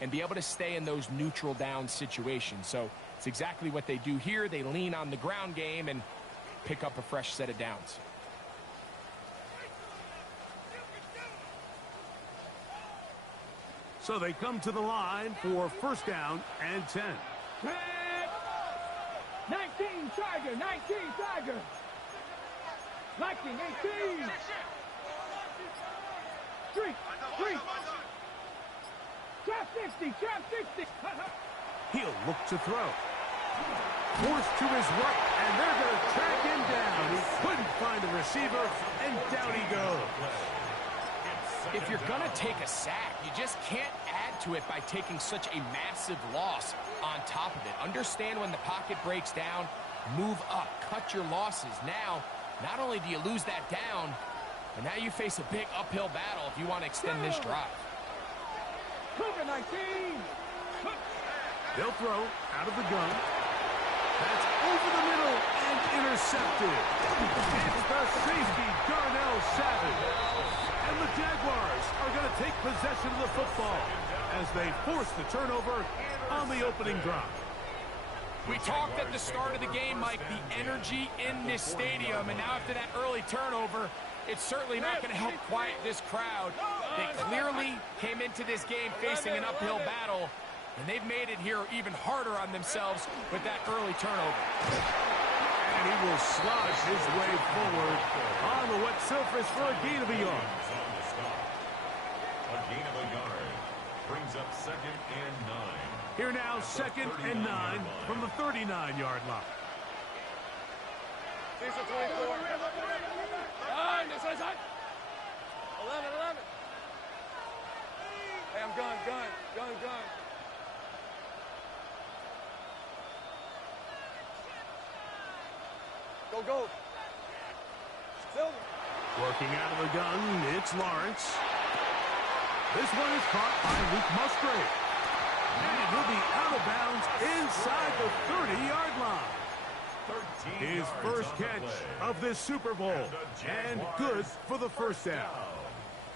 and be able to stay in those neutral down situations. So it's exactly what they do here. They lean on the ground game and pick up a fresh set of downs. So they come to the line for first down and 10. 19 Tiger, 19 Tiger. 19, 18. Street. Trap 60, trap 60. He'll look to throw. Forced to his right, and they're going to track him down. He couldn't find a receiver, and down he goes. If you're going to take a sack, you just can't add to it by taking such a massive loss on top of it. Understand when the pocket breaks down, move up, cut your losses. Now, not only do you lose that down, but now you face a big uphill battle if you want to extend this drive. Cougar 19. They'll throw out of the gun. That's over the middle and intercepted. It's the safety, Darnell Savage. And the Jaguars are going to take possession of the football as they force the turnover on the opening drive. We talked at the start of the game, Mike, the energy in this stadium, and now after that early turnover, it's certainly not going to help quiet this crowd. They clearly came into this game facing an uphill battle, and they've made it here even harder on themselves with that early turnover. And he will slosh his way forward on the wet surface for a gain of a yard. A gain of a yard brings up 2nd and 9. Here now, 2nd and 9 from the 39-yard line. 6 of 24. 9, this one's hot. 11. Hey, I'm gun. Go. Silver. Working out of the gun, it's Lawrence. This one is caught by Luke Musgrave. And he'll be out of bounds inside the 30-yard line. His first catch of this Super Bowl. And good for the first down.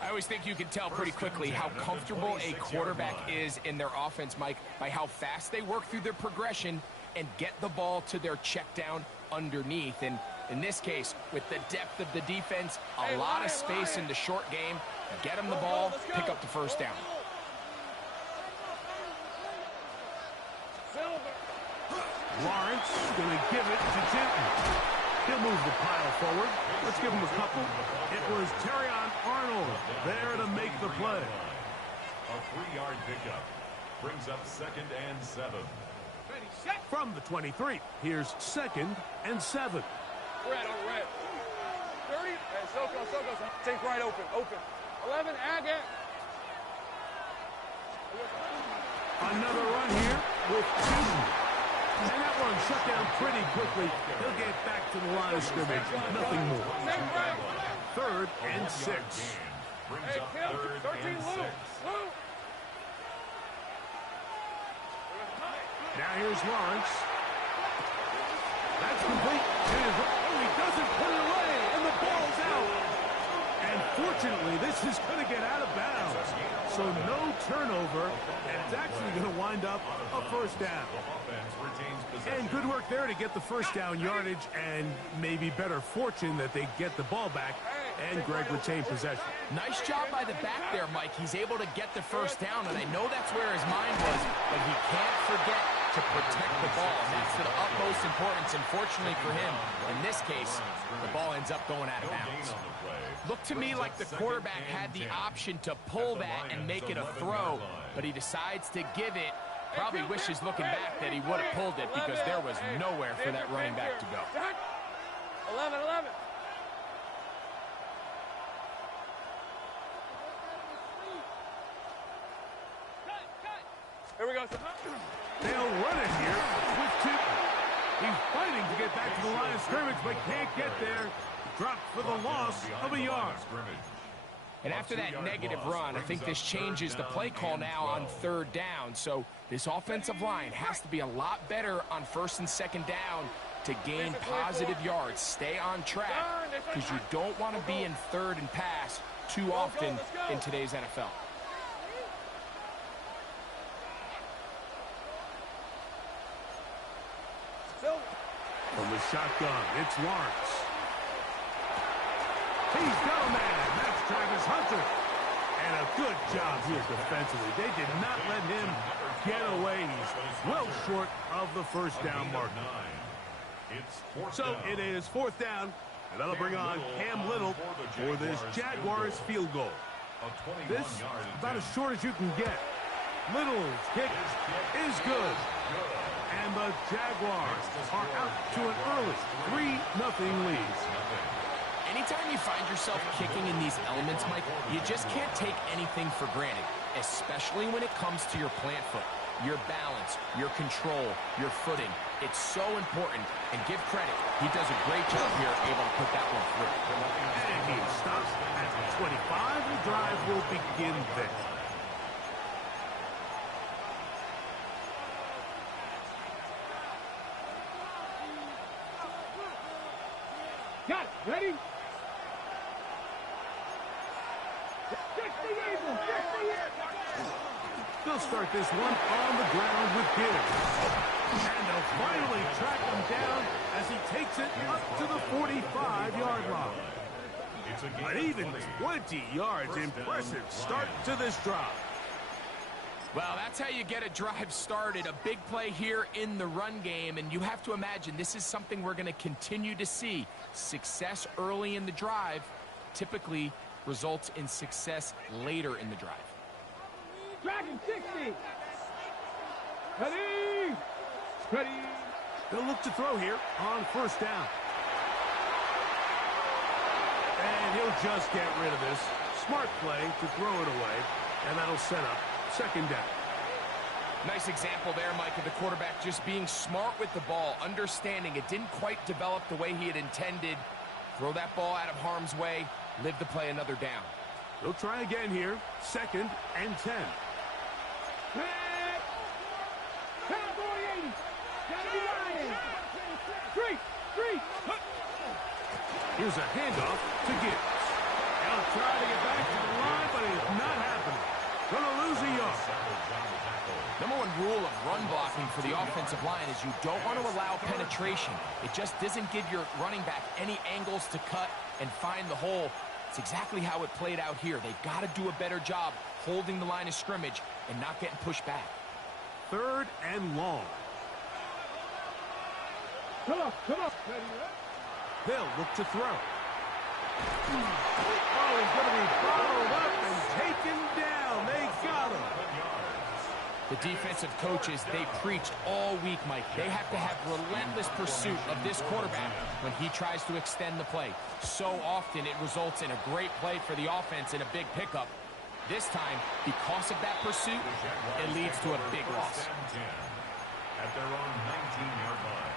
I always think you can tell pretty quickly how comfortable a quarterback is in their offense, Mike, by how fast they work through their progression and get the ball to their check down underneath. And in this case, with the depth of the defense, a lot of space in the short game, get them the ball, pick up the first down. Lawrence going to give it to Denton. He'll move the pile forward. Let's give him a couple. It was Terrion Arnold there to make the play. A 3-yard pickup brings up 2nd and 7. From the 23, here's 2nd and 7. Red. 30. Hey, Soko. Take right open. 11, Agate. Another run here with 2. And that one shut down pretty quickly. He'll get back to the line of scrimmage. Nothing more. 3rd and 6. Brings up 3rd and 6. Now here's Lawrence. That's complete. Oh, he doesn't put it away, and the ball's out. And fortunately, this is going to get out of bounds. So no turnover, and it's actually going to wind up a first down. And good work there to get the first down yardage, and maybe better fortune that they get the ball back, and Greg retained possession. Nice job by the back there, Mike. He's able to get the first down, and I know that's where his mind was, but he can't forget to protect the ball, and that's the utmost importance. And fortunately for him, in this case, the ball ends up going out of bounds. Looked to me like the quarterback had the option to pull that and make it a throw, but he decides to give it. Probably wishes looking back that he would have pulled it because there was nowhere for that running back to go. 11. Here we go. They'll run it here with 2. He's fighting to get back to the line of scrimmage, but can't get there. Dropped for the loss of a yard. And after that negative run, I think this changes the play call now on 3rd down. So this offensive line has to be a lot better on 1st and 2nd down to gain positive yards. Stay on track because you don't want to be in 3rd and pass too often in today's NFL. the shotgun. It's Lawrence. He's got a man. That's Travis Hunter. And a good job here defensively. They did not let him get away. He's well short of the first down mark. So it is fourth down, and that'll bring on Cam Little for this Jaguars field goal. This is about as short as you can get. Little's kick is good. And the Jaguars are out to an early 3-0 lead. Anytime you find yourself kicking in these elements, Mike, you just can't take anything for granted, especially when it comes to your plant foot, your balance, your control, your footing. It's so important, and give credit. He does a great job here able to put that one through. And he stops at 25. The drive will begin there. Got it. Ready? They'll start this one on the ground with Gibbs. And they'll finally track him down as he takes it up to the 45-yard line. But even 20 yards, impressive start to this drive. Well, that's how you get a drive started. A big play here in the run game, and you have to imagine this is something we're going to continue to see. Success early in the drive typically results in success later in the drive. Dragon 60. Ready. Ready. They'll look to throw here on first down. And he'll just get rid of this. Smart play to throw it away, and that'll set up second down. Nice example there, Mike, of the quarterback just being smart with the ball, understanding it didn't quite develop the way he had intended. Throw that ball out of harm's way, live to play another down. They'll try again here, 2nd and 10. Here's a handoff to Gibbs. He'll try to get back to the line, but it's not happening. Gonna lose a yard. Number one rule of run blocking for the offensive line is you don't want to allow penetration. It just doesn't give your running back any angles to cut and find the hole. It's exactly how it played out here. They've got to do a better job holding the line of scrimmage and not getting pushed back. 3rd and long. Come on, come on. They'll look to throw. Oh, he's going to be followed up and taken down. They got him. The defensive coaches, they preached all week, Mike. They have to have relentless pursuit of this quarterback when he tries to extend the play. So often it results in a great play for the offense and a big pickup. This time, because of that pursuit, it leads to a big loss. At their own 19-yard line.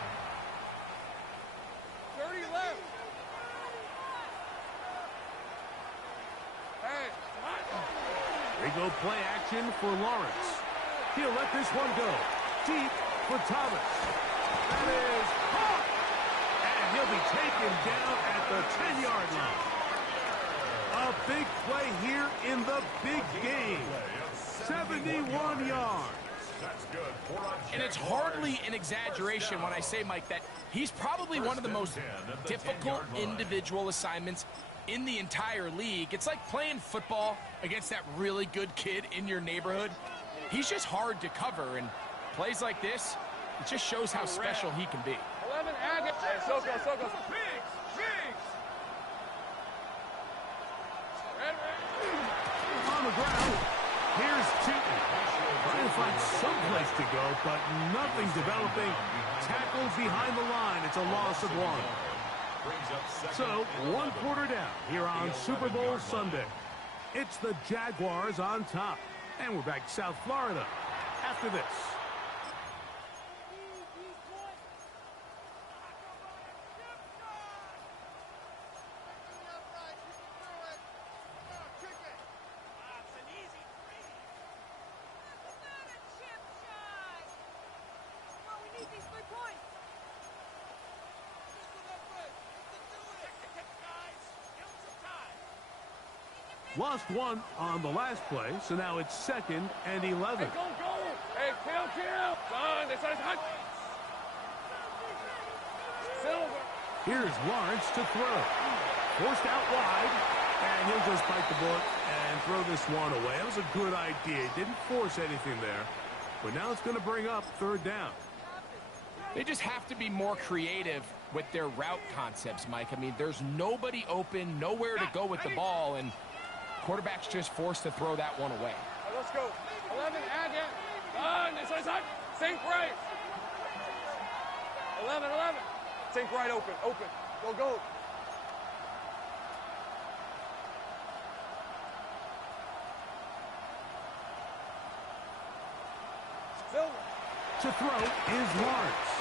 30 left. Hey. They go play action for Lawrence. He'll let this one go. Deep for Thomas. That is caught. And he'll be taken down at the 10-yard line. A big play here in the big game. 71 yards. That's good. And it's hardly an exaggeration when I say, Mike, that he's probably one of the most difficult individual assignments in the entire league. It's like playing football against that really good kid in your neighborhood. He's just hard to cover, and plays like this, it just shows how special he can be. 11 Agate. Hey, Soko. Biggs. On the ground, here's Cheaton. Trying to find some place to go, but nothing developing. Tackled behind the line. It's a loss of 1. So, 1 quarter down here on Super Bowl Sunday. It's the Jaguars on top. And we're back to South Florida after this. Lost 1 on the last play, so now it's 2nd and 11. Hey, go. Hey, kill. Son, this is hot. Silver. Here's Lawrence to throw. Forced out wide, and he'll just bite the bullet and throw this one away. That was a good idea. Didn't force anything there, but now it's going to bring up third down. They just have to be more creative with their route concepts, Mike. I mean, there's nobody open, nowhere to go with the ball, and quarterback's just forced to throw that one away. All right, let's go. 11, again. Inside. Think right. 11. Think right, open. Go. Silver. To throw is Lawrence.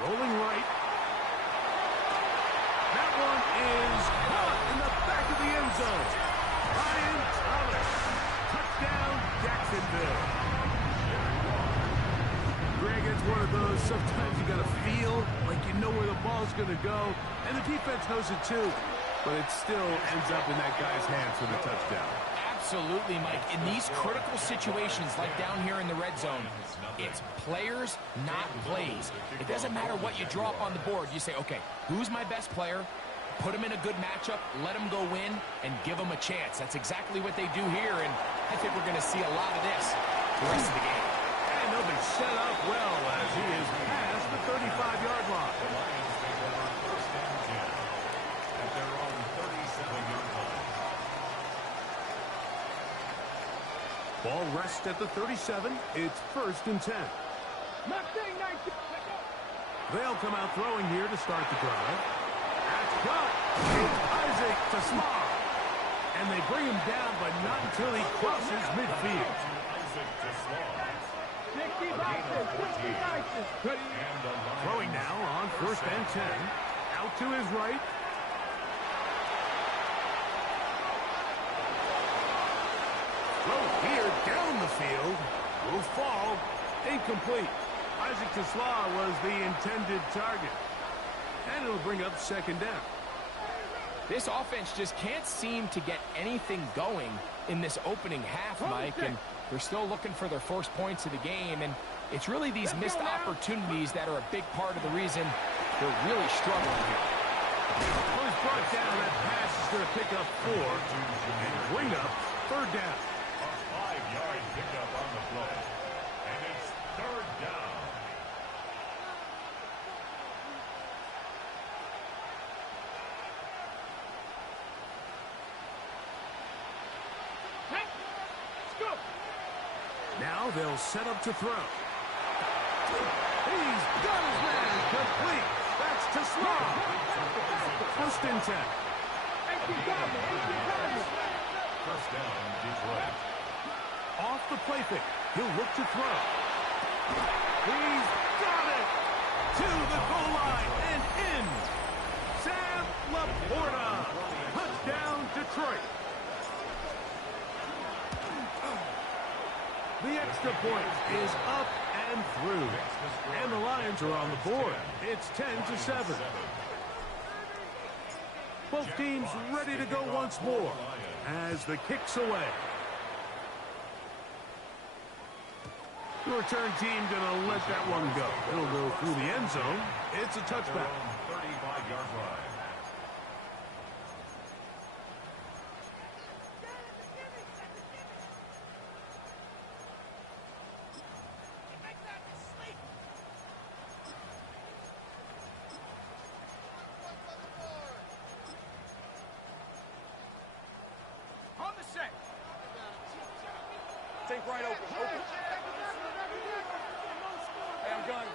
Rolling right. That one is caught in the back of the end zone. Ryan Thomas. Touchdown, Jacksonville. Greg, it's one of those, sometimes you got to feel like you know where the ball's going to go, and the defense knows it too, but it still ends up in that guy's hands for the touchdown. Absolutely, Mike. In these critical situations, like down here in the red zone, it's players, not plays. It doesn't matter what you draw up on the board. You say, okay, who's my best player? Put him in a good matchup, let him go win, and give him a chance. That's exactly what they do here, and I think we're going to see a lot of this the rest of the game. And they'll be set up well as he is past the 35-yard line. The Lions take over first and 10 at their own 37-yard line. Ball rests at the 37. It's first and 10. They'll come out throwing here to start the drive. That's got Isaac to Small. And they bring him down, but not until he crosses midfield. Isaac to Slaw. Throwing now on first and 10. Out to his right. Throw here down the field. Will fall. Incomplete. Isaac Tesla was the intended target. And it'll bring up second down. This offense just can't seem to get anything going in this opening half, Mike, and they're still looking for their first points of the game, and it's really these missed opportunities that are a big part of the reason they're really struggling here. Well, he's brought down. That pass is going to pick up 4 and bring up third down. A 5-yard pickup on the play. And it's third down. Now they'll set up to throw. He's got his man complete. That's Tesla. First and 10. First down, Detroit. Off the play fake. He'll look to throw. He's got it. To the goal line and in. Sam Laporta. Touchdown, Detroit. The extra point is up and through. And the Lions are on the board. It's 10-7. Both teams ready to go once more as the kick's away. The return team going to let that one go. It'll go through the end zone. It's a touchback. 35-yard line. Think right, open. Hey, I'm gun.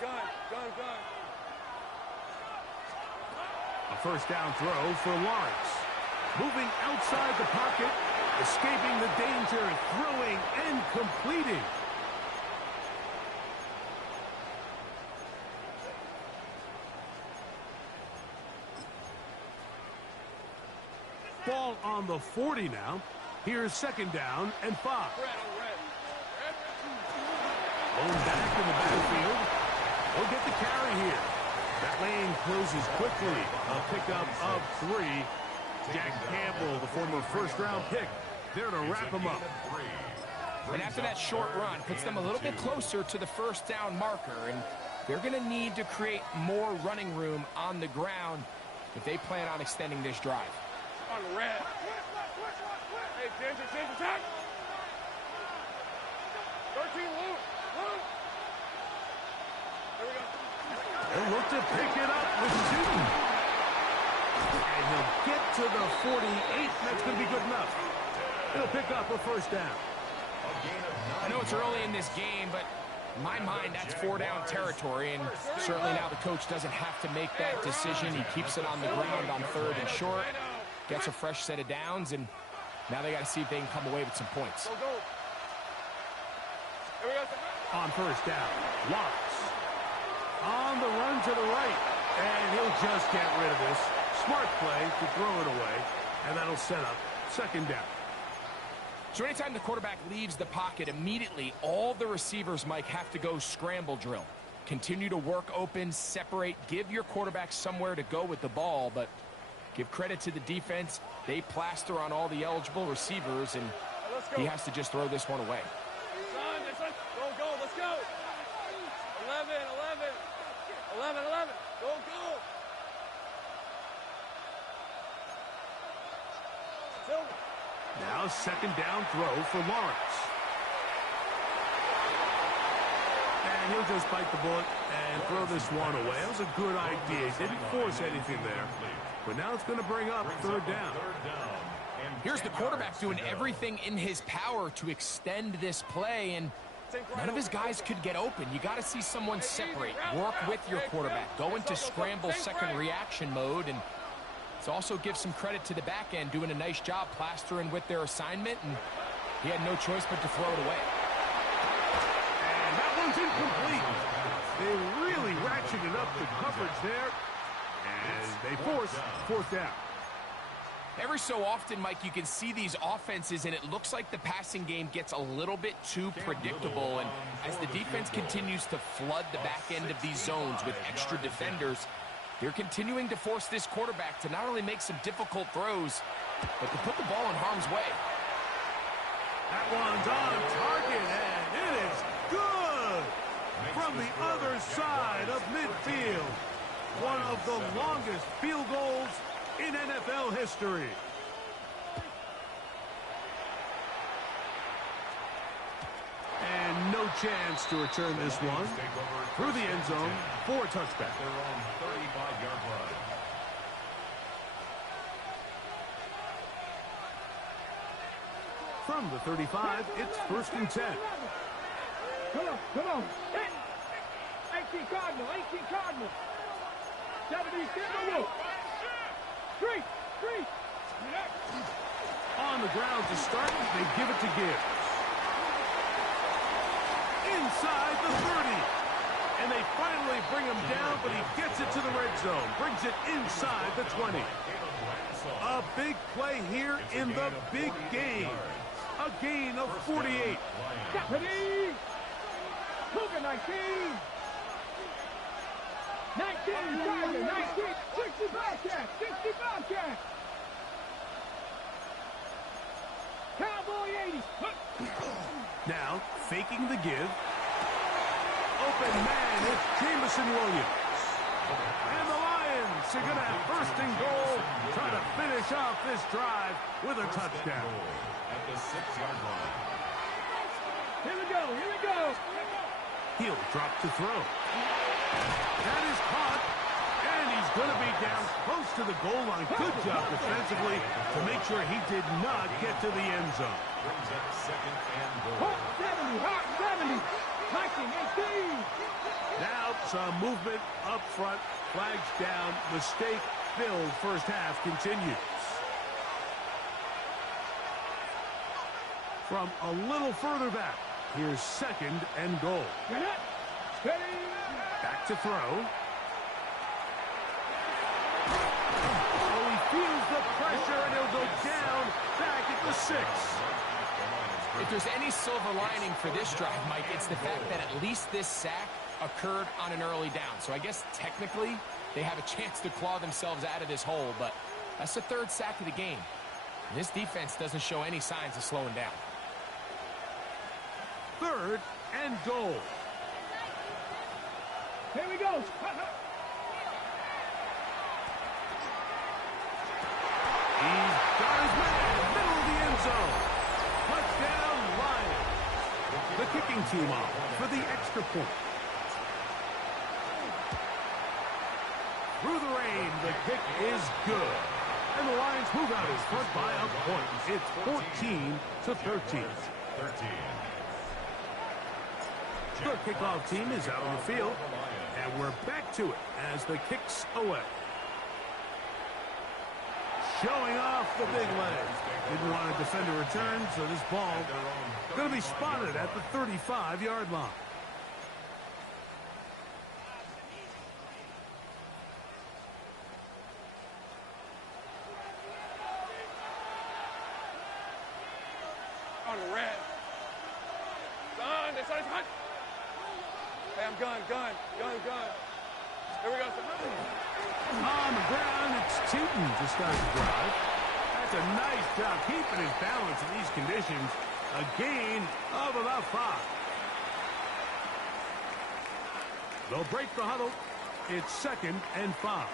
A first down throw for Lawrence. Moving outside the pocket, escaping the danger, throwing and completing. Ball on the 40 now. Here's second down and 5. Blown back in the backfield. He'll get the carry here. That lane closes quickly. A pickup of 3. Jack Campbell, the former first-round pick, there to wrap him up. And after that short run, puts them a little bit closer to the first down marker. And they're going to need to create more running room on the ground if they plan on extending this drive. On red. Hey, Ginger, attack. 13, Luke. There we go. He'll look to pick it up with 2. And he'll get to the 48. That's going to be good enough. He'll pick up a first down. I know it's early in this game, but in my mind, that's 4-down territory, and certainly now the coach doesn't have to make that decision. He keeps it on the ground on 3rd and short, gets a fresh set of downs, and now they got to see if they can come away with some points. Go. Here we go. On first down, Watts. On the run to the right, and he'll just get rid of this. Smart play to throw it away, and that'll set up 2nd down. So anytime the quarterback leaves the pocket, immediately all the receivers, Mike, have to go scramble drill. Continue to work open, separate, give your quarterback somewhere to go with the ball, but give credit to the defense. They plaster on all the eligible receivers, and he has to just throw this one away. Go, let's go. 11. Go. Now 2nd down throw for Lawrence. And he'll just bite the bullet and throw this one away. That was a good idea. He didn't force anything there. But now it's going to bring up 3rd down. Here's the quarterback doing everything in his power to extend this play, and none of his guys could get open. You got to see someone separate, work with your quarterback, go into scramble second reaction mode, and it's also give some credit to the back end doing a nice job plastering with their assignment, and he had no choice but to throw it away. And that one's incomplete. They really ratcheted up the coverage there, and they force 4th down. Every so often, Mike, you can see these offenses, and it looks like the passing game gets a little bit too predictable. And as the defense continues to flood the back end of these zones with extra defenders, they're continuing to force this quarterback to not only make some difficult throws, but to put the ball in harm's way. That one's on target, and it is good from the other side of midfield. One of the longest field goals in NFL history. And no chance to return this one through the end zone for a touchback. They're on 35-yard line. From the 35, it's 1st and 10. Come on. 18 Cardinal. 70, Three. On the ground to start, they give it to Gibbs. Inside the 30. And they finally bring him down, but he gets it to the red zone. Brings it inside the 20. A big play here in the big game. A gain of 48. Deputy! Cougar 19! 19, Tiger, 19, 60 Bobcat! Cowboy 80! Now, faking the give. Open man, it's Jameson Williams. And the Lions are going to have 1st and goal, trying to finish off this drive with a touchdown. At the 6-yard line. Here we go! He'll drop to throw. That is caught, and he's going to be down close to the goal line. Good job defensively to make sure he did not get to the end zone. Brings up 2nd and goal. Hot 70! Hiking 18! Now some movement up front, flags down, mistake-filled first half continues. From a little further back, here's 2nd and goal. Back to throw. Oh, he feels the pressure, and he'll go down back at the 6. If there's any silver lining for this drive, Mike, it's the fact that at least this sack occurred on an early down. So I guess technically they have a chance to claw themselves out of this hole, but that's the 3rd sack of the game. And this defense doesn't show any signs of slowing down. 3rd and goal. Here we go. He's got his man, middle of the end zone. Touchdown, Lions. The kicking team off for the extra point. Through the rain, the kick is good. And the Lions move out in front by a point. It's 14-13. The kickoff team is out on the field. And we're back to it as the kick's away. Showing off the big legs. Didn't want to defend a return, so this ball going to be spotted at the 35-yard line. On the red. Gun, it's on hot. Hey, I'm gun. Here we go. On the ground, it's Tootin to start the drive. That's a nice job keeping his balance in these conditions. A gain of about 5. They'll break the huddle. It's 2nd and 5.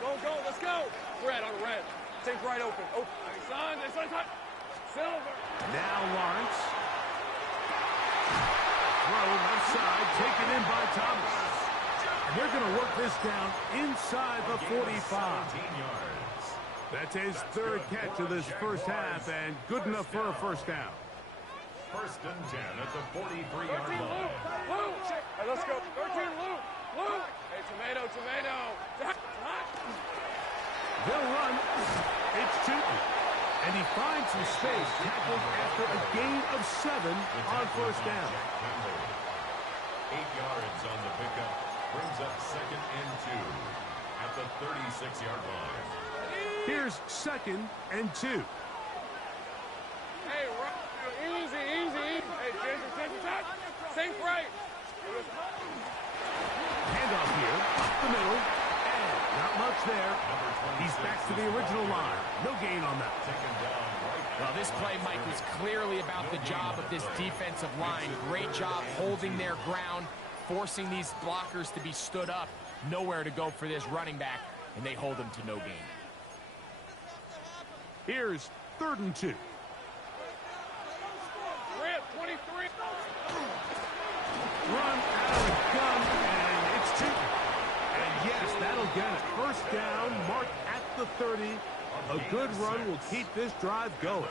Go, let's go. Red on the red. Take right open. Son, it's on hot. Silver. Now Lawrence. Throw left side, taken in by Thomas. And they're going to work this down inside the 45. That's his 3rd catch of this first half, and good enough for a first down. 1st and 10 at the 43-yard line. Lou. Hey, let's go. 13, Lou. Hey, tomato. They'll run. It's Tootin. And he finds some space, tackled after a gain of 7 on first down. 8 yards on the pickup. Brings up 2nd and 2 at the 36-yard line. Here's 2nd and 2. Hey, easy. Hey, Jason, think right. Handoff here, up the middle, and not much there. He's back to the original line. No gain on that. Well, this play, Mike, was clearly about the job of this defensive line. Great job holding their ground, forcing these blockers to be stood up. Nowhere to go for this running back, and they hold him to no gain. Here's 3rd and 2. Red, 23. Run out of the gun, and it's Tootin. And yes, that'll get it. First down, marked at the 30. A good run will keep this drive going.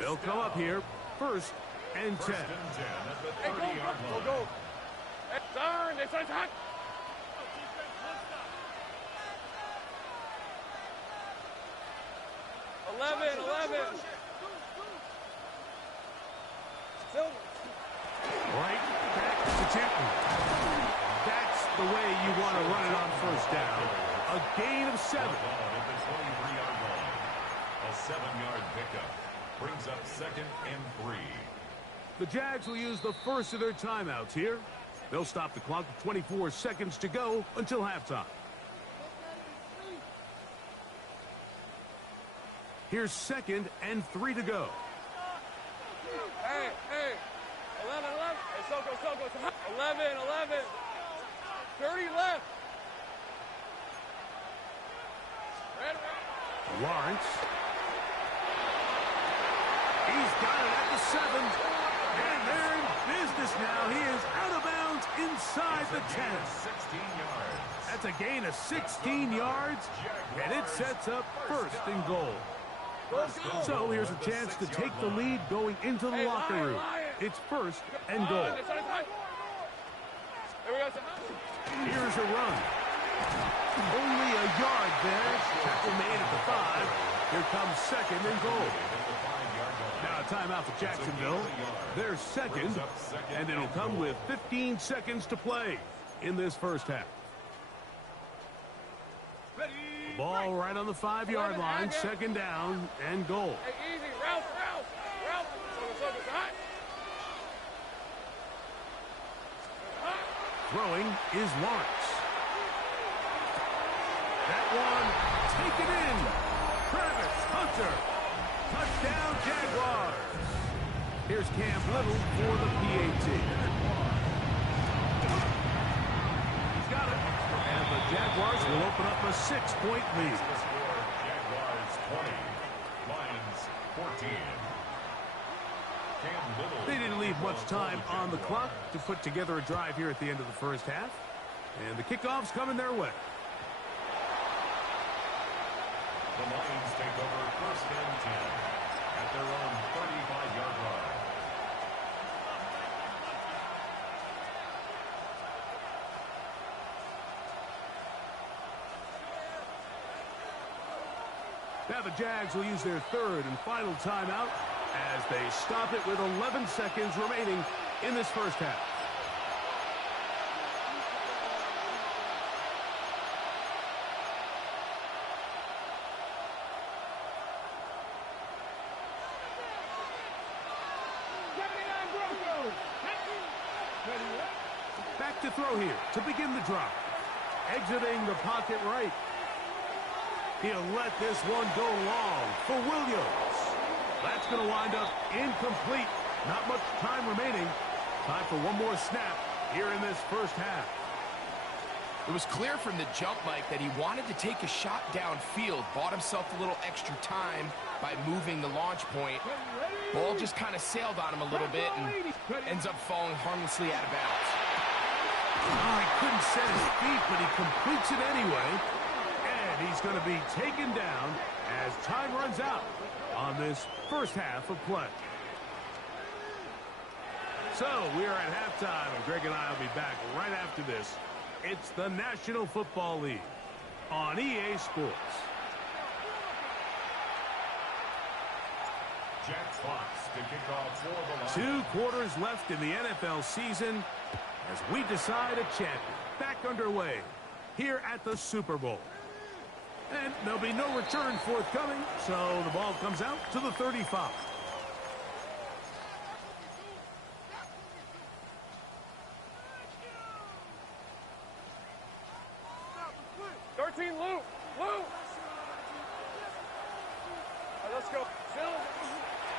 They'll come up here, 1st and 10. Hey, go. Hey, turn, it's on hot. Eleven. Silver. Right back to Tootin. That's the way you want to run it on first down. A gain of 7. A 7-yard pickup brings up 2nd and 3. The Jags will use the first of their timeouts here. They'll stop the clock with 24 seconds to go until halftime. Here's 2nd and 3 to go. Hey. 11. Hey, Soko. 11. 30 left. Red. Lawrence. He's got it at the 7. And they're in business now. He is out of bounds inside the 10. 16 yards. That's a gain of 16 yards, and it sets up 1st and goal. So here's a chance to take the lead going into the locker room. It's 1st and goal. Here's a run. Only a yard there. Tackle made at the 5. Here comes 2nd and goal. Now a timeout for Jacksonville. They're 2nd, and it'll come with 15 seconds to play in this first half. Ball right on the 5-yard line. 2nd down and goal. Hey, easy. Ralph. Throwing is Lawrence. That one taken in. Travis Hunter. Touchdown Jaguars. Here's Cam Little for the PAT. Jaguars will open up a 6-point lead. The score, Jaguars 20, Lions 14. Cam Little. They didn't leave much time on the clock to put together a drive here at the end of the first half. And the kickoff's coming their way. The Lions take over first and 10 at their own 35-yard line. Now the Jags will use their third and final timeout as they stop it with 11 seconds remaining in this first half. Back to throw here to begin the drive. Exiting the pocket right. He'll let this one go long for Williams. That's going to wind up incomplete. Not much time remaining. Time for one more snap here in this first half. It was clear from the jump, Mike, that he wanted to take a shot downfield, bought himself a little extra time by moving the launch point. Ball just kind of sailed on him a little bit and ends up falling harmlessly out of bounds. Oh, he couldn't set his feet, but he completes it anyway. And he's going to be taken down as time runs out on this first half of play. So we are at halftime, and Greg and I will be back right after this. It's the National Football League on EA Sports. Jack Fox to kick off for the Lions. 2 quarters left in the NFL season as we decide a champion. Back underway here at the Super Bowl. And there'll be no return forthcoming, so the ball comes out to the 35. 13, Luke. Luke. All right, let's go.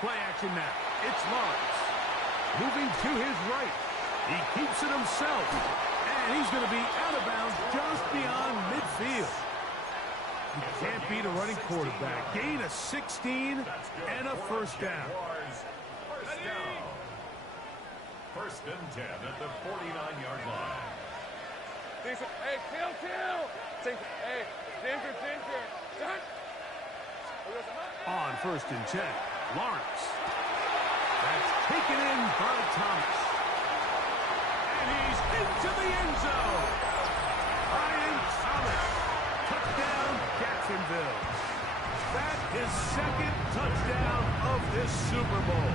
Play action now. It's Lawrence. Moving to his right. He keeps it himself. And he's going to be out of bounds just beyond midfield. You can't beat a running quarterback. Gain of 16 and a first down. First down. First and 10 at the 49-yard line. Hey, kill. Hey, danger. On first and 10, Lawrence. That's taken in by Thomas. And he's into the end zone. Brian Thomas. Touchdown, Jacksonville. That is second touchdown of this Super Bowl.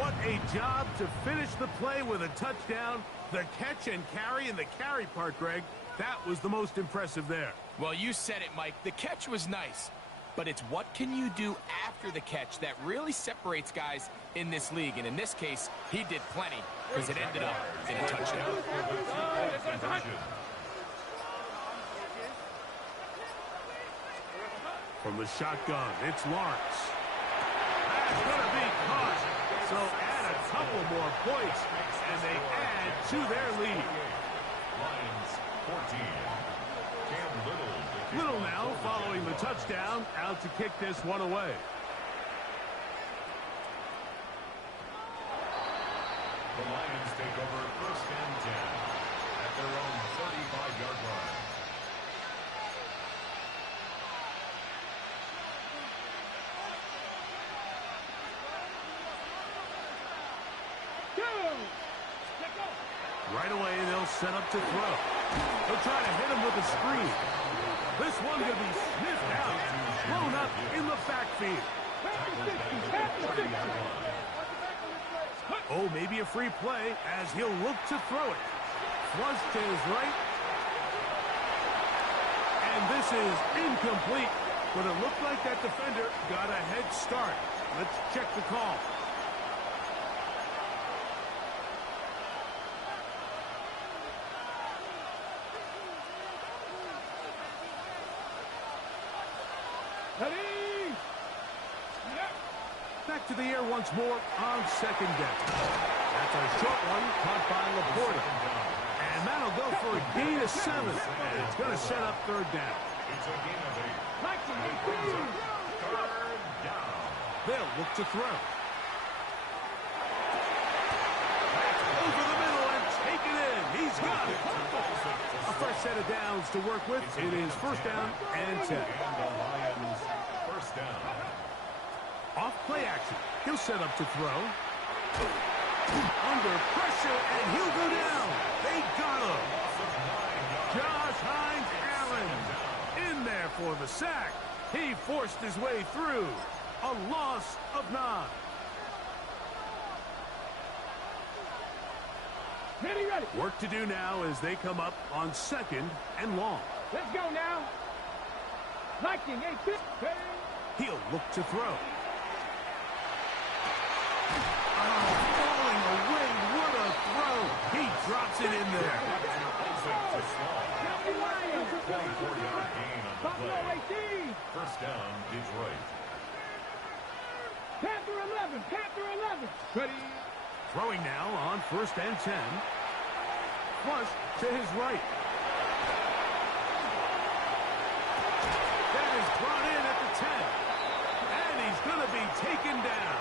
What a job to finish the play with a touchdown. The catch and carry, and the carry part, Greg, that was the most impressive there. Well, you said it, Mike. The catch was nice, but it's what can you do after the catch that really separates guys in this league. And in this case, he did plenty because it ended up in a touchdown. From the shotgun, it's Lawrence. That's going to be caught. So add a couple more points, and they add to their lead. Lions 14. Cam Little. Little now following the touchdown, out to kick this one away. The Lions take over first and 10 at their own 35-yard line. Right away, they'll set up to throw. They'll try to hit him with a screen. This one going to be sniffed out, thrown up in the backfield. Oh, maybe a free play as he'll look to throw it. Flush to his right. And this is incomplete, but it looked like that defender got a head start. Let's check the call. Back to the air once more on second down. That's a short one caught by Laporta. And And that'll go for a gain of 7. And it's going to set up third down. It's a gain of 8. Third down. They'll look to throw. Over the middle and take it in. He's got it. A fresh set of downs to work with. It is first down and 10. And the Lions first down. Off play action. He'll set up to throw. Under pressure, and he'll go down. They got him. Josh Hines Allen in there for the sack. He forced his way through. A loss of 9. Ready. Work to do now as they come up on 2nd and long. Let's go now. Liking 8. He'll look to throw. Oh, falling away. What a throw. He drops it in there. 24-yard gain on the play. First down, Detroit. Panther 11. Ready. Throwing now on 1st and 10. Flush to his right. That is brought in at the 10. And he's going to be taken down.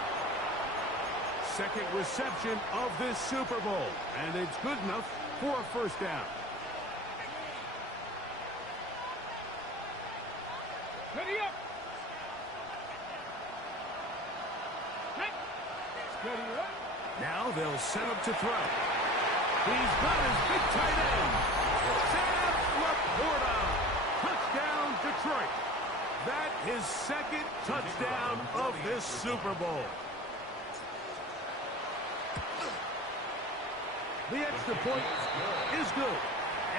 Second reception of this Super Bowl. And it's good enough for a first down. Ready up. Ready up. Now they'll set up to throw. He's got his big tight end. Sam Laporta. Touchdown, Detroit. That is second touchdown of this Super Bowl. The extra point is good.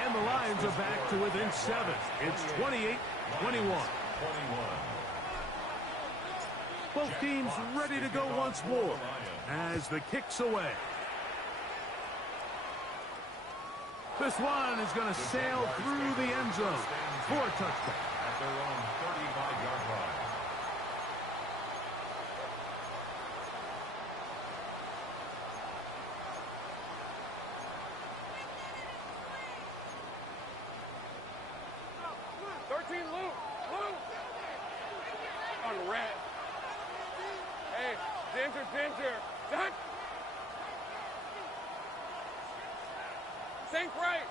And the Lions are back to within 7. It's 28-21. Both teams ready to go once more as the kick's away. This one is going to sail through the end zone for a touchdown. At their own 35-yard line. Luke. On red. Hey, Ginger. Done. Sink right.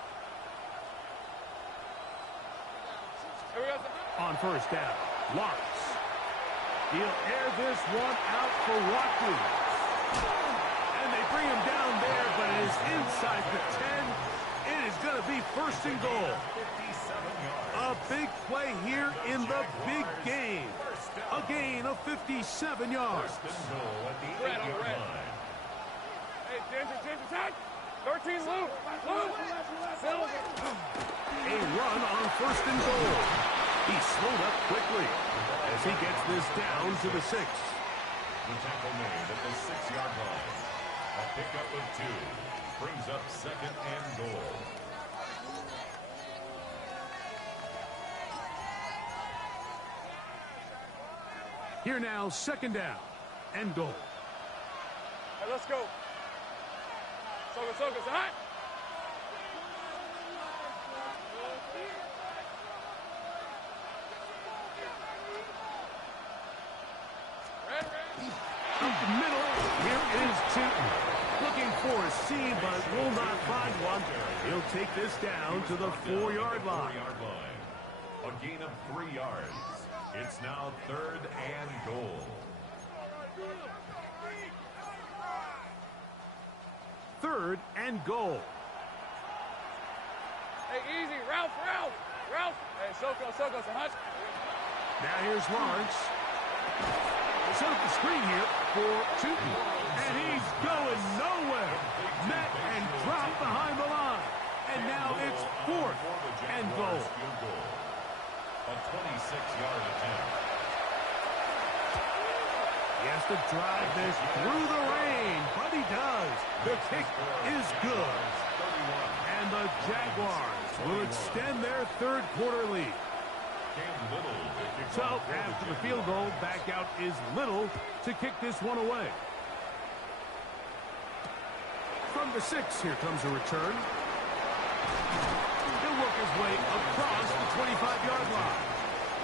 Here we go. On first down, Lawrence. He'll air this one out for Watkins. And they bring him down there, but it is inside the 10. It is going to be first and goal. A big play here in the big game. A gain of 57 yards. Red. Hey, Ginger, touch. 13, Luke. A run on first and goal. He slowed up quickly as he gets this down to the 6. The tackle made at the 6-yard line. A pickup of 2 brings up second and goal. Here now, second down and goal. Hey, let's go. Soga, hot. Red. Up the middle, here is Tootin. Looking for a seam, but will not find one. He'll take this down to the 4-yard line. 4-yard line. A gain of 3 yards. It's now third and goal. Third and goal. Hey, easy. Ralph. Hey, Soko, hot. Now here's Lawrence. They set up the screen here for Tootin. And he's going nowhere. Met and dropped behind the line. And now it's fourth and goal. A 26-yard attempt. He has to drive this through the rain, but he does. The kick is good. And the Jaguars will extend their third-quarter lead. So, after the field goal, back out is Little to kick this one away. From the 6, here comes a return. He'll work his way across the 25-yard line.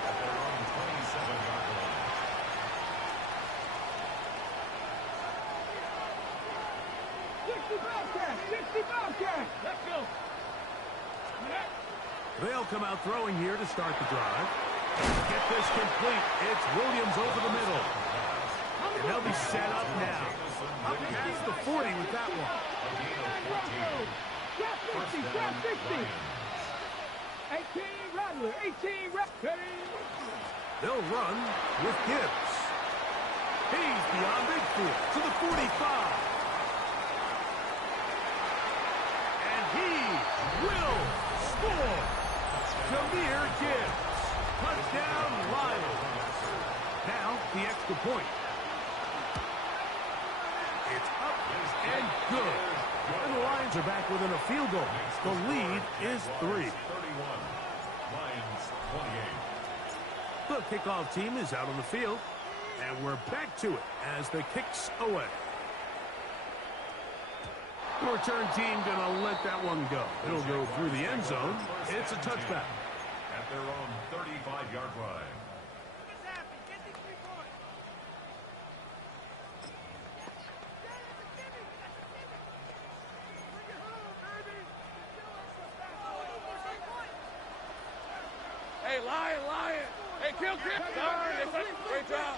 At their own 27-yard line. Let's go. They'll come out throwing here to start the drive. Get this complete. It's Williams over the middle. And they'll be set up now. Up past the 40 with that one. A gain of 14. First down, Lions. 18, Rattler. 18, Rattler. They'll run with Gibbs. He's beyond midfield to the 45. And he will score. Jahmyr Gibbs. Touchdown, Lions. Now, the extra point. It's up and good. And the Lions are back within a field goal. The lead is 3. 31. Lions 28. The kickoff team is out on the field. And we're back to it as the kick's away. The return team gonna let that one go. It'll go through the end zone. It's a touchback. At their own 35-yard line. Hey, Lion. Hey, kill. Great job.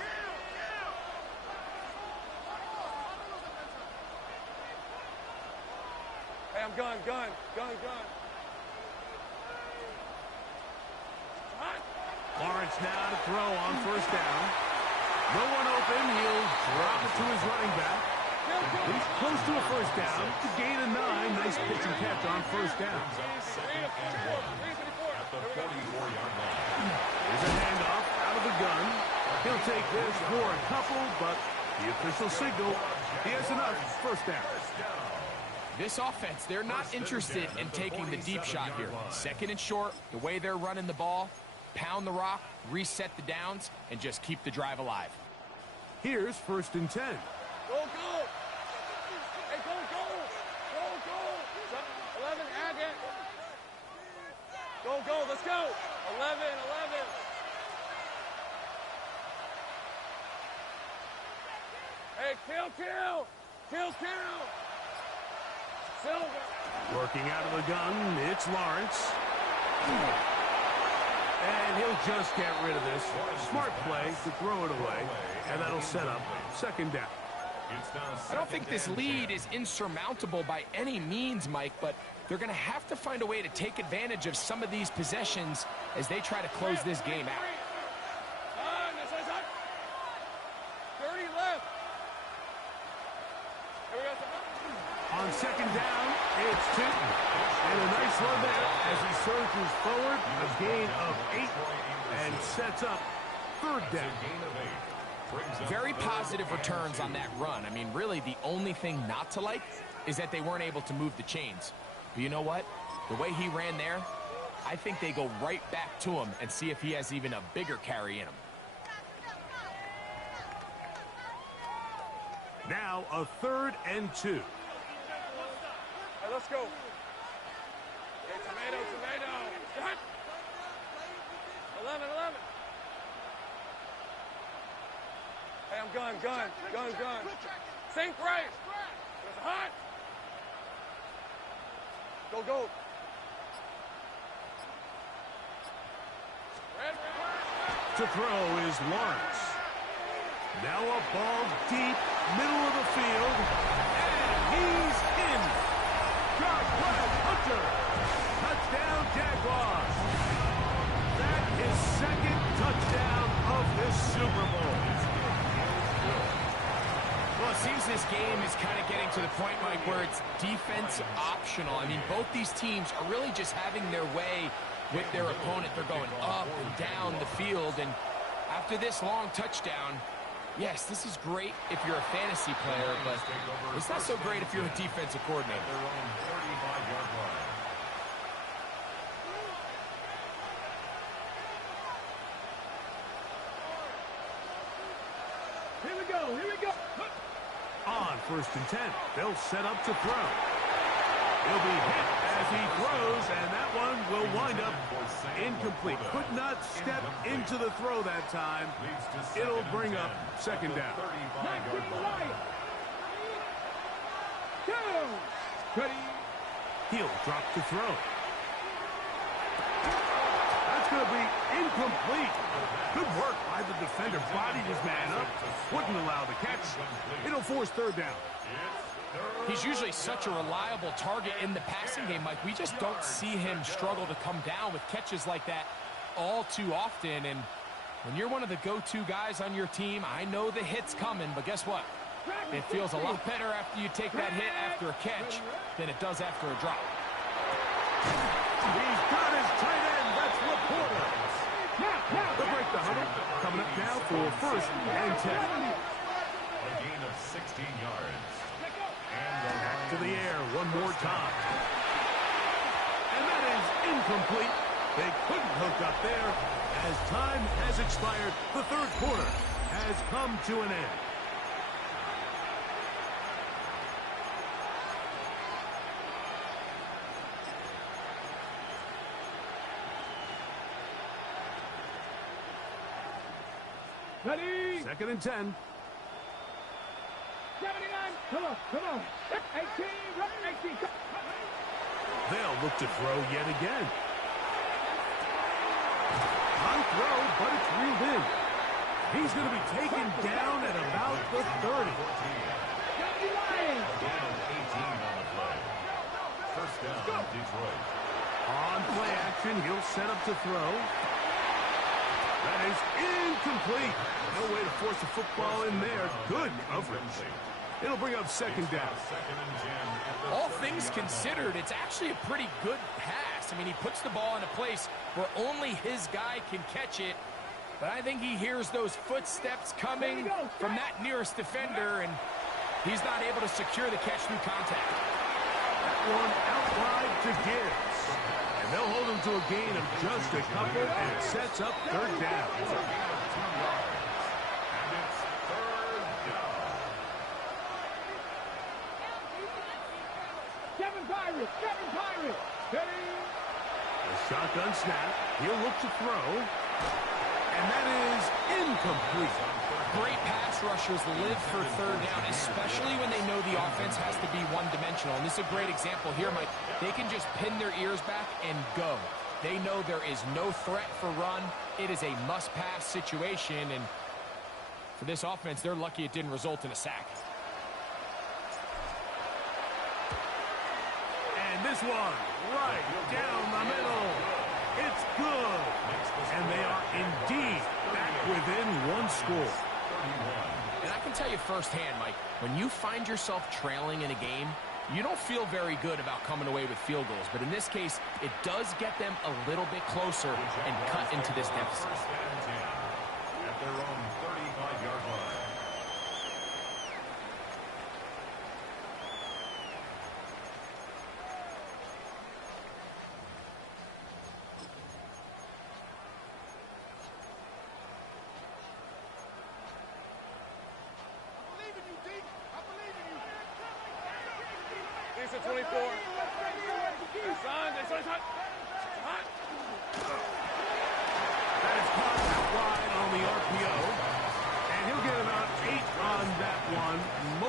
Hey, I'm gun. Lawrence now to throw on first down. No one open. He'll drop it to his running back. He's close to a first down to gain a 9. Nice pitch and catch on first down. Second and 1 at the 44-yard line. Here's a handoff out of the gun. He'll take this for a couple, but the official signal, he has enough. First down. This offense, they're not interested in taking the deep shot here. Second and short, the way they're running the ball, pound the rock, reset the downs, and just keep the drive alive. Here's first and 10. Go. Hey, go. 11, Agate. Go. Let's go. 11. Hey, kill. Silver. Working out of the gun, it's Lawrence. And he'll just get rid of this. Smart play to throw it away, and that'll set up second down. I don't think this lead is insurmountable by any means, Mike, but they're going to have to find a way to take advantage of some of these possessions as they try to close this game out. 30 left. On second down, it's Tinton. And a nice run there as he surges forward, a gain of 8, and sets up third down. Very positive returns on that run. I mean, really, the only thing not to like is that they weren't able to move the chains. But you know what? The way he ran there, I think they go right back to him and see if he has even a bigger carry in him. Now a 3rd and 2. Hey, let's go. Hey, tomato. Cut. 11. Hey, I'm gun. Think right. It's hot. Go. Red. To throw is Lawrence. Now a ball deep, middle of the field, and he's in. Hunter. Touchdown, Jaguars. That is second touchdown of this Super Bowl. Well, it seems this game is kind of getting to the point, Mike, where it's defense optional. I mean, both these teams are really just having their way with their opponent. They're going up and down the field, and after this long touchdown, yes, this is great if you're a fantasy player, but it's not so great if you're a defensive coordinator. Their own 35-yard line. Here we go. On 1st and 10, they'll set up to throw. He'll be hit as he throws, and that one will wind up incomplete. Could not step into the throw that time. It'll bring up second down. He'll drop the throw. That's going to be incomplete. Good work by the defender. Bodied his man up. Wouldn't allow the catch. It'll force third down. He's usually such a reliable target in the passing game, Mike. We just don't see him struggle to come down with catches like that all too often. And when you're one of the go-to guys on your team, I know the hit's coming, but guess what? It feels a lot better after you take that hit after a catch than it does after a drop. He's got his tight end. That's Laporta. They'll break the huddle. Coming up now for first and 10. A gain of 16 yards. Back to the air one more time. And that is incomplete. They couldn't hook up there as time has expired. The third quarter has come to an end. Ready? Second and 10. 79. Come on. 18. 18. They'll look to throw yet again. High throw, but it's reeled in. He's going to be taken down at about the 30. A gain of 18 on the play. First down, Detroit. On play action, he'll set up to throw. That is incomplete. No way to force the football in there. Good coverage. It'll bring up second down. All things considered, it's actually a pretty good pass. I mean, he puts the ball in a place where only his guy can catch it. But I think he hears those footsteps coming from that nearest defender, and he's not able to secure the catch through contact. That one out wide to Gibbs. And they'll hold him to a gain of just a couple, and it sets up third down. Kevin Pirate. Ready? The shotgun snap. He'll look to throw. And that is incomplete. Great pass rushers live for third down, especially when they know the offense has to be one-dimensional. And this is a great example here, Mike. They can just pin their ears back and go. They know there is no threat for run. It is a must-pass situation. And for this offense, they're lucky it didn't result in a sack. And this one, right down the middle. It's good. And they are indeed back within one score. And I can tell you firsthand, Mike, when you find yourself trailing in a game, you don't feel very good about coming away with field goals. But in this case, it does get them a little bit closer and cut into this deficit. At their own 35-yard line. It's a 24. It's hot. That is caught out wide on the RPO. And he'll get about 8 on that one.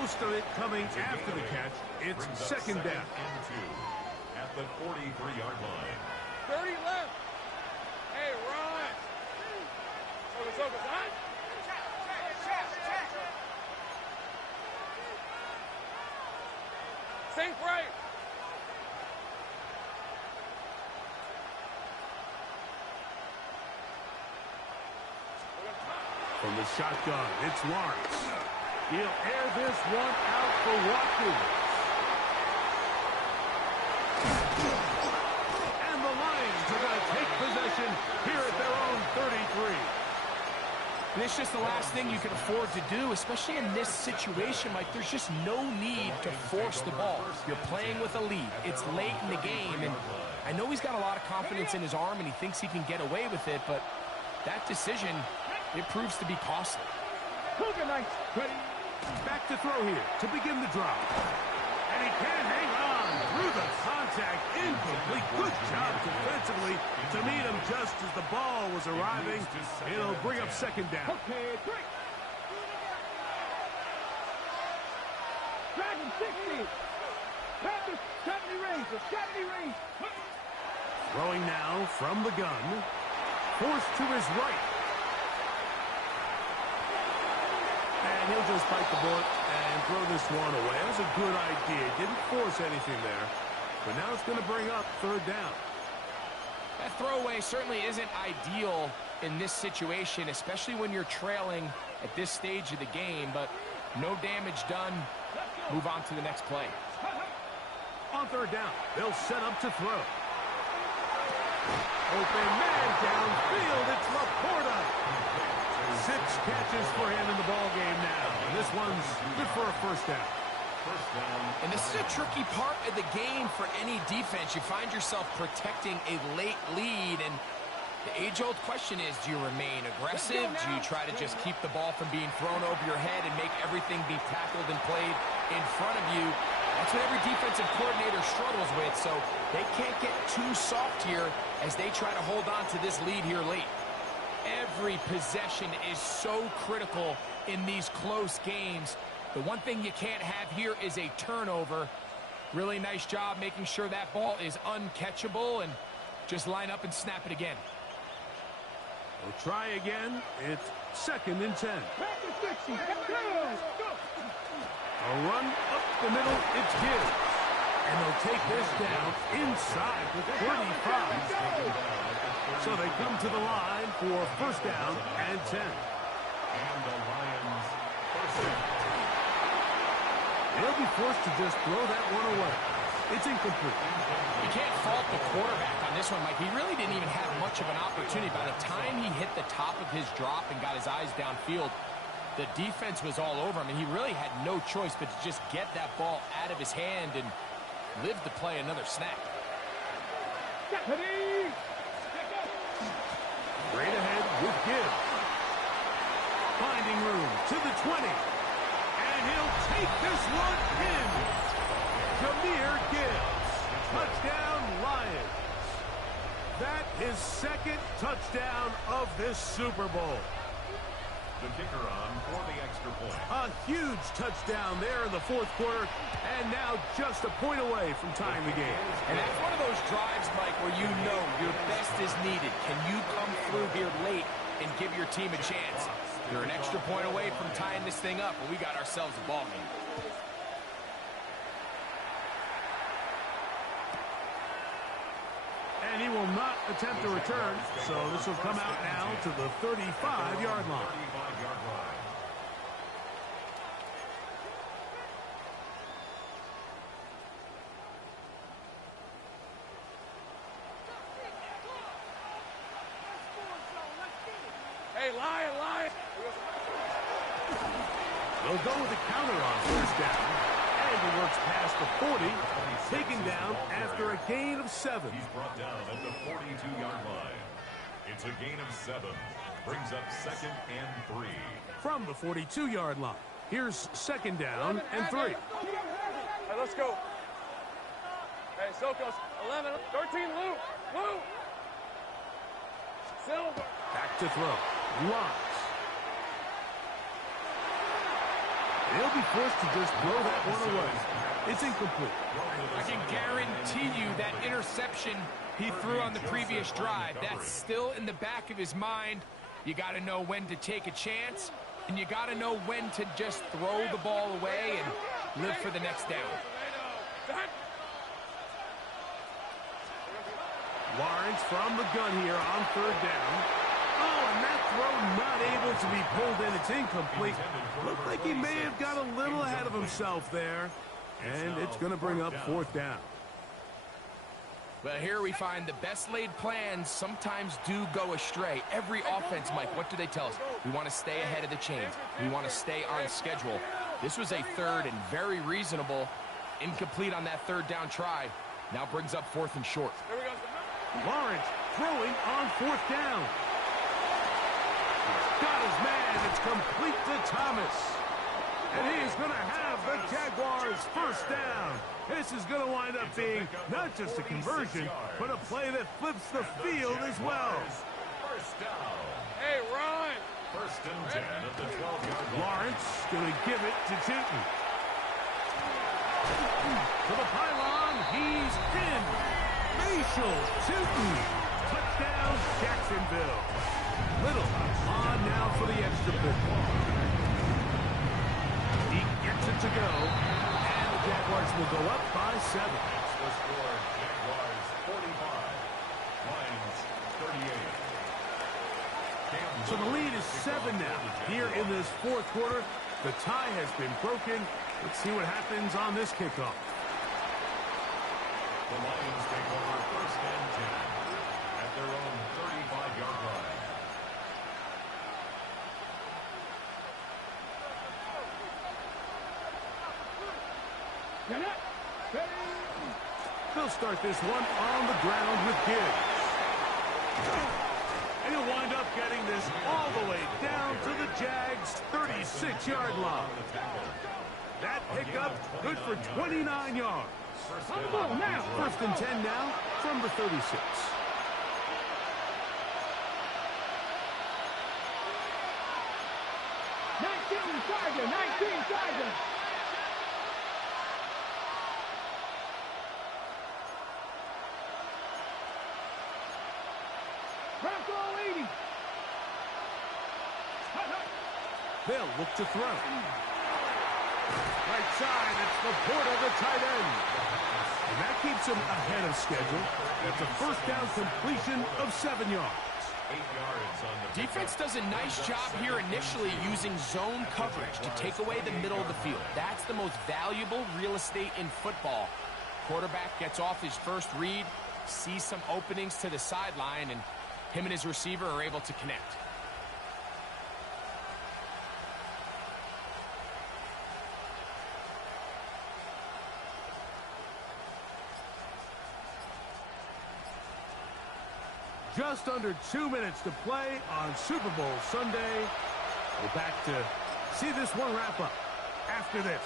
Most of it coming after the catch. It's second down. At the 43-yard line. 30 left. Hey, run. Focus, hot. Think right. From the shotgun, it's Lawrence. He'll air this one out for Watkins. And the Lions are going to take possession here at their own 33. And it's just the last thing you can afford to do, especially in this situation. Like, there's just no need to force the ball. You're playing with a lead. It's late in the game, and I know he's got a lot of confidence in his arm, and he thinks he can get away with it, but that decision, it proves to be costly. Back to throw here to begin the drive. And he can't hang on through the contact. contact, incomplete. Good job defensively to meet him just as the ball was arriving. It'll bring up second down. Okay, break. Dragon 60. Panthers, 70 range. 70 range. Throwing now from the gun. Forced to his right. And he'll just bite the bullet and throw this one away. That was a good idea. Didn't force anything there. But now it's going to bring up third down. That throwaway certainly isn't ideal in this situation, especially when you're trailing at this stage of the game. But no damage done. Move on to the next play. On third down, they'll set up to throw. Open man downfield. It's Laporta. 6 catches for him in the ball game now. And this one's good for a first down. And this is a tricky part of the game for any defense. You find yourself protecting a late lead, and the age-old question is, do you remain aggressive? Do you try to just keep the ball from being thrown over your head and make everything be tackled and played in front of you? That's what every defensive coordinator struggles with, so they can't get too soft here as they try to hold on to this lead here late. Every possession is so critical in these close games. The one thing you can't have here is a turnover. Really nice job making sure that ball is uncatchable, and just line up and snap it again. We'll try again. It's 2nd and 10. A run up the middle, it's Gibbs. And they'll take this down inside the 35. So they come to the line for first down and 10. And the Lions first down. They'll be forced to just throw that one away. It's incomplete. You can't fault the quarterback on this one, Mike. He really didn't even have much of an opportunity. By the time he hit the top of his drop and got his eyes downfield, the defense was all over him, and he really had no choice but to just get that ball out of his hand and live to play another snap. Straight ahead with Gibbs. Finding room to the 20. And he'll take this one in. Jahmyr Gibbs. Touchdown, Lions. That is 2nd touchdown of this Super Bowl. The kicker on for the extra point. A huge touchdown there in the 4th quarter, and now just a point away from tying the game. And that's one of those drives, Mike, where you know your best is needed. Can you come through here late and give your team a chance? You're an extra point away from tying this thing up, and we got ourselves a ball game. And he will not attempt to return, so this will come out now to the 35-yard line. 35-yard line. Hey, Lion. They'll go with a counter on first down. And he works past the 40, taken down after a gain of 7. He's brought down at the 42-yard line. It's a gain of 7. Brings up 2nd and 3. From the 42-yard line. Here's 2nd down and 3. Hey, let's go. Hey, Sokos, 11, 13, Lou. Silver. Back to throw. Locks. They'll be forced to just throw that one away. It's incomplete. I can guarantee you that interception he threw on the previous drive, that's still in the back of his mind. You got to know when to take a chance, and you got to know when to just throw the ball away and live for the next down. Lawrence from the gun here on third down. Oh, and that throw not able to be pulled in. It's incomplete. Looked like he may have got a little ahead of himself there. And it's going to bring up fourth down. Well, here we find the best laid plans sometimes do go astray. Every offense, Mike, what do they tell us? We want to stay ahead of the chains. We want to stay on schedule. This was a third and very reasonable. Incomplete on that third down try. Now brings up 4th and short. Lawrence throwing on 4th down. He's got his man. It's complete to Thomas. And he is going to have the Jaguars first down. This is going to wind up being not just a conversion, but a play that flips the field as well. First down. Hey, Ron. First and 10 at the 12-yard line. Lawrence going to give it to Tootin. To the pylon, he's in. Facial, Tootin. Touchdown, Jacksonville. Little on now for the extra point. He gets it to go, and the Jaguars will go up by 7. That's the score. Jaguars 45. Lions 38. So the lead is 7 now. Here in this fourth quarter, the tie has been broken. Let's see what happens on this kickoff. The Lions take over first and 10 at their own 35-yard line. They'll start this one on the ground with Gibbs. And he'll wind up getting this all the way down to the Jags' 36-yard line. That pickup good for 29 yards. First and 10 now from the 36. They'll look to throw. Right side, it's the Porter, the tight end. And that keeps him ahead of schedule. That's a first down completion of 7 yards. 8 yards on the Defense does a nice job here initially using zone coverage to take away the middle of the field. That's the most valuable real estate in football. Quarterback gets off his first read, sees some openings to the sideline, and him and his receiver are able to connect. Just under 2 minutes to play on Super Bowl Sunday. We're back to see this one wrap up after this.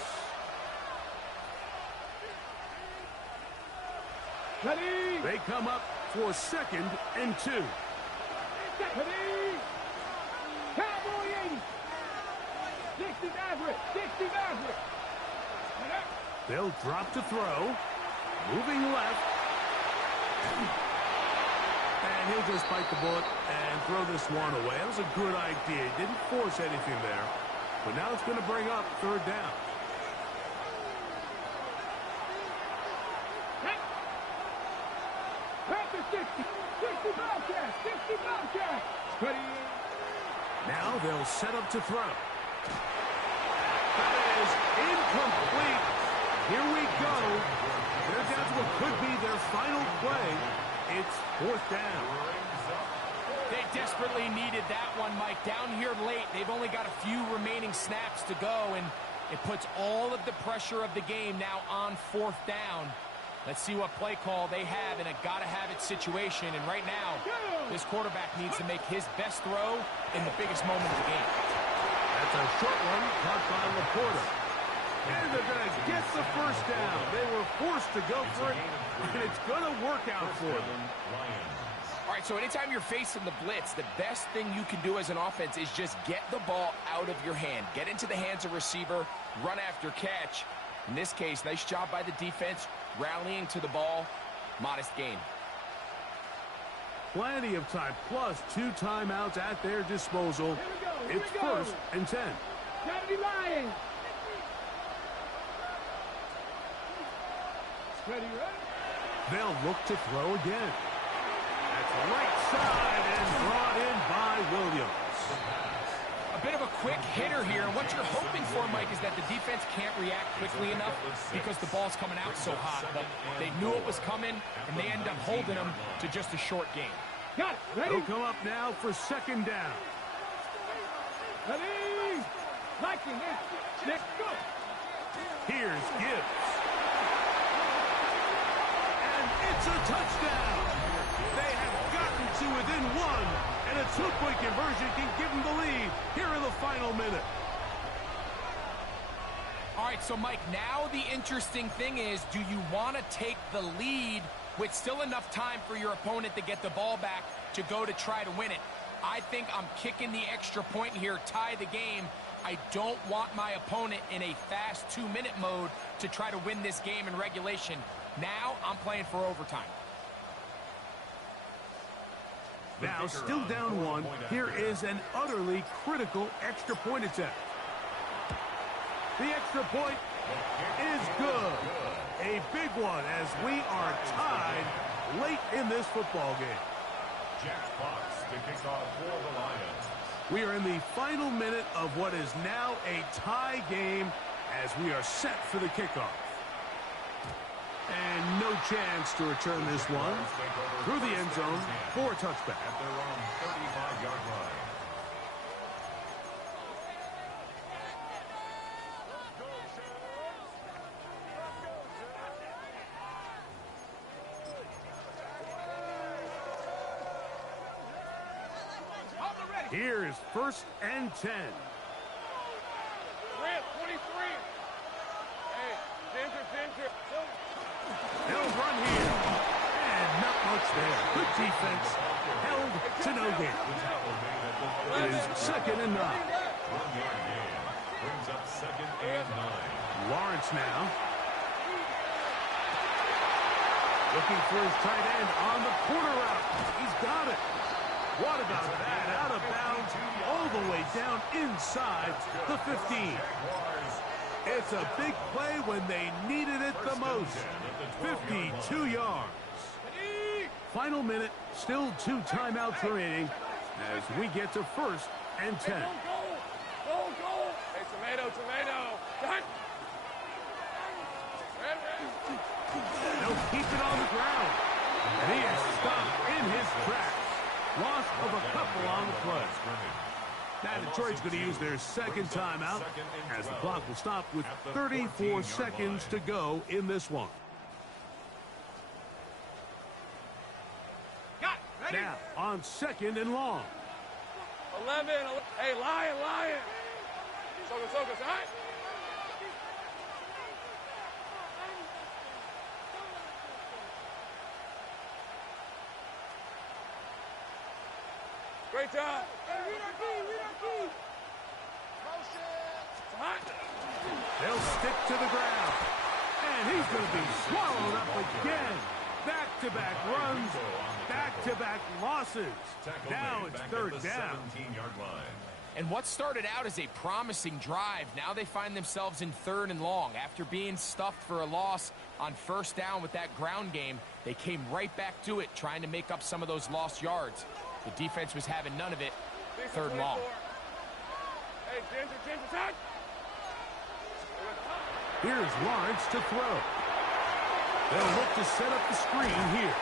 Ready. They come up for 2nd and 2. Ready. Cowboy 80. 60 Maverick. 60 Maverick. They'll drop to throw. Moving left. And he'll just bite the bullet and throw this one away. That was a good idea. He didn't force anything there. But now it's going to bring up 3rd down. Panther 60. 60 Bobcat. 60 Bobcat. Ready. Now they'll set up to throw. That is incomplete. Here we go. They're down to what could be their final play. It's 4th down. They desperately needed that one, Mike. Down here late, they've only got a few remaining snaps to go, and it puts all of the pressure of the game now on 4th down. Let's see what play call they have in a gotta-have-it situation. And right now, this quarterback needs to make his best throw in the biggest moment of the game. That's a short one caught by Laporta. And they're going to get the first down. They were forced to go for it, and it's going to work out for them. All right, so anytime you're facing the blitz, the best thing you can do as an offense is just get the ball out of your hand. Get into the hands of receiver, run after catch. In this case, nice job by the defense, rallying to the ball. Modest gain. Plenty of time, plus 2 timeouts at their disposal. It's 1st and 10. Saturday Lions. Ready, ready. They'll look to throw again. That's right side and brought in by Williams. A bit of a quick hitter here, and what you're hoping for, Mike, is that the defense can't react quickly enough because the ball's coming out so hot. But they knew it was coming, and they end up holding them to just a short game. Got it. Ready. They'll come up now for 2nd down. Ready. Liking it. Let's go. Here's Gibbs. It's a touchdown. They have gotten to within 1, and a 2-point conversion can give them the lead here in the final minute. right, so Mike, now the interesting thing is, do you want to take the lead with still enough time for your opponent to get the ball back to go to try to win it? I think I'm kicking the extra point here, tie the game. I don't want my opponent in a fast 2-minute mode to try to win this game in regulation. Now I'm playing for overtime. Now, still down 1, here is an utterly critical extra point attempt. The extra point is good. A big one as we are tied late in this football game. Jack Fox to kick off for the Lions. We are in the final minute of what is now a tie game as we are set for the kickoff. And no chance to return this one through the end zone for a touchback. At their own 35-yard line. Here's 1st and 10. Grant, 23. Hey, Ginger. They'll run here. And not much there. Good defense. Held to no gain. It is 2nd and 9. 1-yard gain. Brings up 2nd and 9. Lawrence now. Looking for his tight end on the corner route. He's got it. What about that? Out of bounds, all the way down inside the 15. It's a big play when they needed it the most. 52 yards. Final minute, still 2 timeouts remaining as we get to 1st and 10. Go. Hey, tomato. Cut. They'll keep it on the ground. And he is stopped in his tracks. Loss of a couple on the play. Now Detroit's going to use their 2nd timeout as the clock will stop with 34 seconds to go in this one. Now on 2nd and long. 11. Hey, Lion. Sokas, all right? Great job. They'll stick to the ground. And he's going to be swallowed up again. Back-to-back runs, back-to-back losses. Now it's 3rd down. 17-yard line. And what started out as a promising drive, now they find themselves in 3rd and long. After being stuffed for a loss on 1st down with that ground game, they came right back to it, trying to make up some of those lost yards. The defense was having none of it. 3rd and long. Hey, Ginger, touch. Here's Lawrence to throw. They'll look to set up the screen here.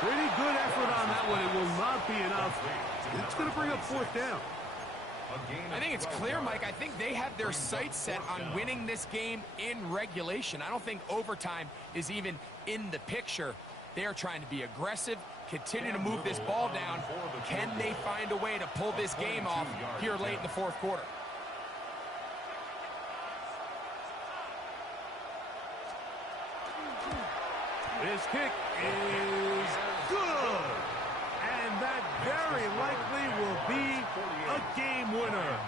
Pretty good effort on that one. It will not be enough. It's going to bring up 4th down. I think it's clear, Mike. I think they have their sights set on winning this game in regulation. I don't think overtime is even in the picture. They are trying to be aggressive, continue to move this ball down. Can they find a way to pull this game off here late in the 4th quarter? This kick is good. And that very likely will be a game winner.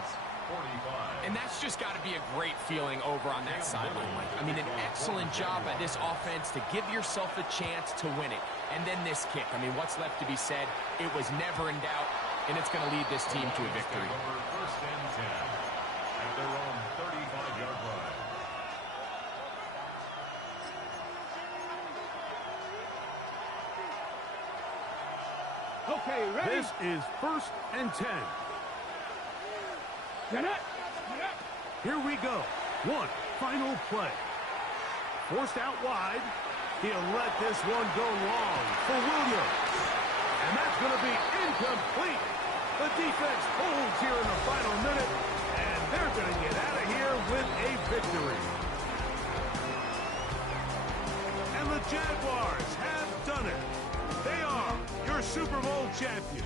And that's just got to be a great feeling over on that sideline, Mike. I mean, an excellent job by this offense to give yourself a chance to win it. And then this kick. I mean, what's left to be said? It was never in doubt, and it's going to lead this team to a victory. 1st and 10 at their own 35-yard line. Okay, ready? This is 1st and 10. Get it. Here we go. One final play. Forced out wide. He'll let this one go long for Williams. And that's going to be incomplete. The defense holds here in the final minute, and they're going to get out of here with a victory. And the Jaguars have done it. They are your Super Bowl champions.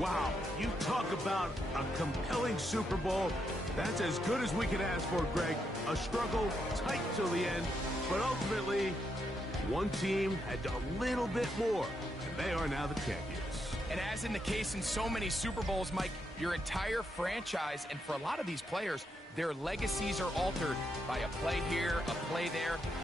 Wow, you talk about a compelling Super Bowl. That's as good as we could ask for, Greg. A struggle tight till the end, but ultimately, one team had a little bit more, and they are now the champions. And as in the case in so many Super Bowls, Mike, your entire franchise, and for a lot of these players, their legacies are altered by a play here, a play there.